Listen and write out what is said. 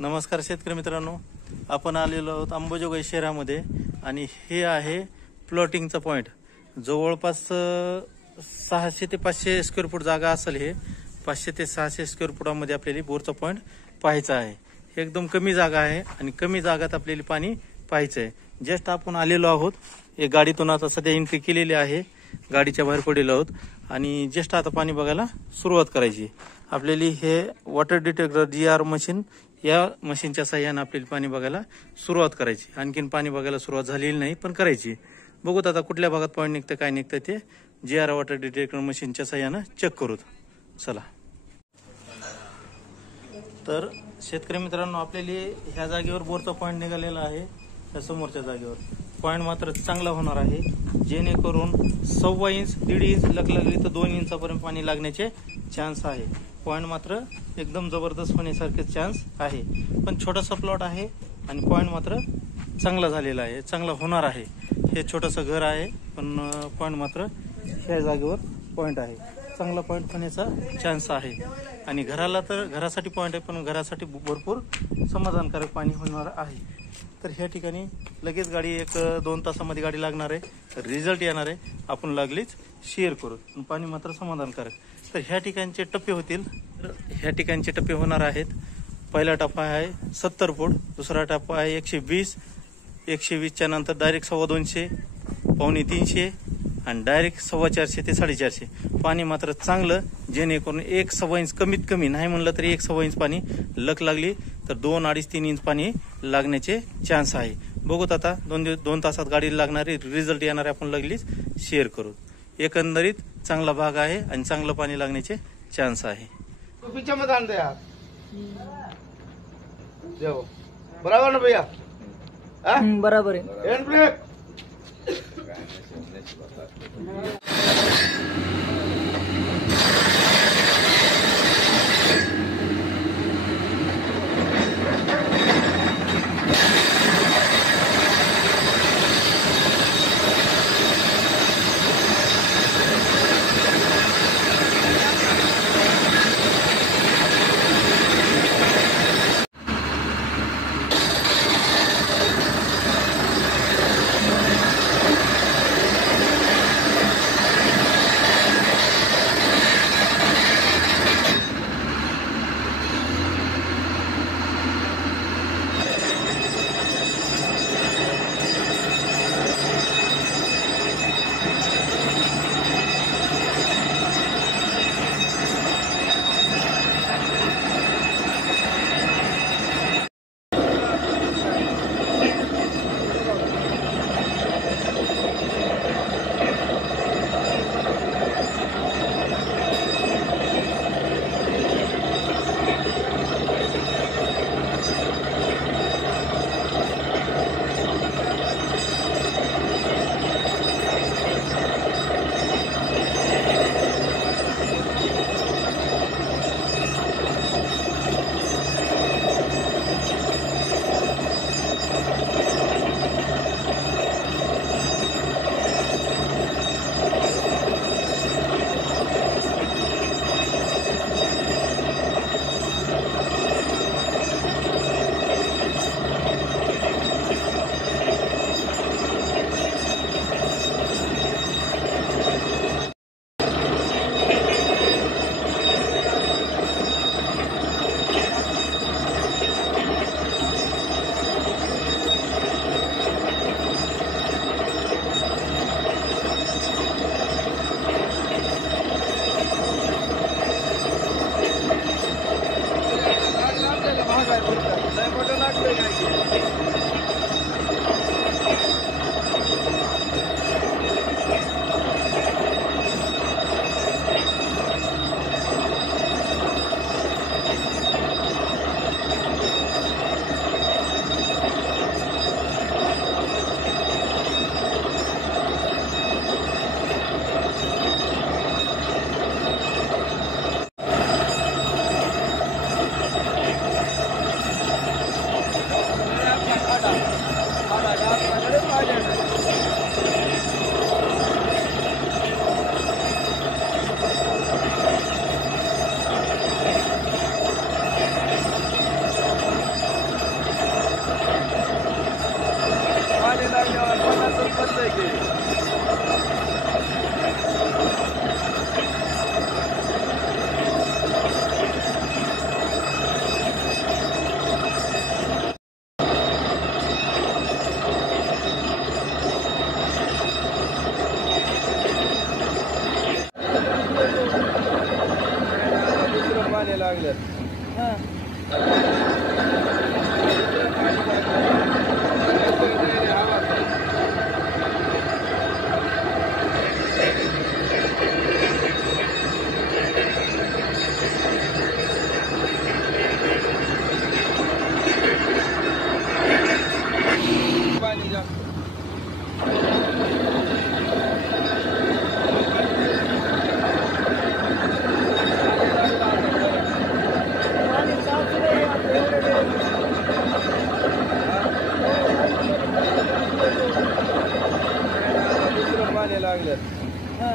नमस्कार शेतकरी मित्रांनो, आपण आलेलो आहोत अंबाजोगाई शहरामध्ये आणि हे आहे प्लॉटिंगचा पॉइंट. जवळपास 600 ते 500 स्क्वेअर फूट जागा असेल. हे 500 ते 600 स्क्वेअर फुटामध्ये आपल्याला बोरचा पॉइंट पाहायचा आहे. हे एकदम कमी जागा आहे आणि कमी जागात आपल्याला पाणी पाहायचं आहे. जस्ट आपण आलेलो आहोत. हे गाडीतून आता सध्या एंट्री केलेली आहे. गाडीच्या बाहेर पडलेलो आहोत आणि जस्ट आता पाणी बघायला सुरुवात करायची. आपल्याला हे वॉटर डिटेक्टर GR मशीन, या मशीनच्या साह्याने आपल्याला पाणी बघायला सुरुवात करायची. आणखीन पाणी बघायला सुरुवात झालेली नाही, पण करायची. बघूत आता कुठल्या भागात पॉइंट निघतं, काय निघतं ते GR वॉटर डिटेक्टर मशीनच्या साह्याने चेक करूत. चला. तर शेतकरी मित्रांनो, आपल्याला ह्या जागेवर बोरचा पॉइंट निघालेला आहे. त्या समोरच्या जागेवर पॉइंट मात्र चांगला होणार आहे, जेणेकरून 1.25 इंच 1.5 इंच लागली तर 2 इंचापर्यंत पाणी लागण्याचे चान्स आहे. पॉइंट मात्र एकदम जबरदस्त होण्यासारखे चान्स आहे. पण छोटासा प्लॉट आहे आणि पॉइंट मात्र चांगला झालेला आहे, चांगला होणार आहे. हे छोटंसं घर आहे, पण पॉइंट मात्र ह्या जागेवर पॉइंट आहे. चांगला पॉइंट होण्याचा चान्स आहे. आणि घराला तर घरासाठी पॉइंट आहे, पण घरासाठी भरपूर समाधानकारक पाणी होणार आहे. तर ह्या ठिकाणी लगेच गाडी 1-2 तासामध्ये गाडी लागणार आहे. रिझल्ट येणार आहे. आपण लागलीच शेअर करू. पाणी मात्र समाधानकारक. तर ह्या ठिकाणचे टप्पे होतील. तर ह्या ठिकाणचे टप्पे होणार आहेत. पहिला टप्पा आहे 70 फूट, दुसरा टप्पा आहे 120. 120च्या नंतर डायरेक्ट 250, 250 आणि डायरेक्ट 450 ते 450. पाणी मात्र चांगलं, जेणेकरून 1-1.25 इंच कमीत कमी नाही म्हणलं तरी 1-1.25 इंच पाणी लक लागली तर 2-2.5-3 इंच पाणी लागण्याचे चान्स आहे. बघूत आता 2 तासात गाडी लागणारी रिझल्ट येणार आहे. आपण लगेच शेअर करू. एकंदरीत चांगला भाग आहे आणि चांगलं पाणी लागण्याचे चान्स आहे. बराबर ना भैया? बराबर है. लागल्यात. हा.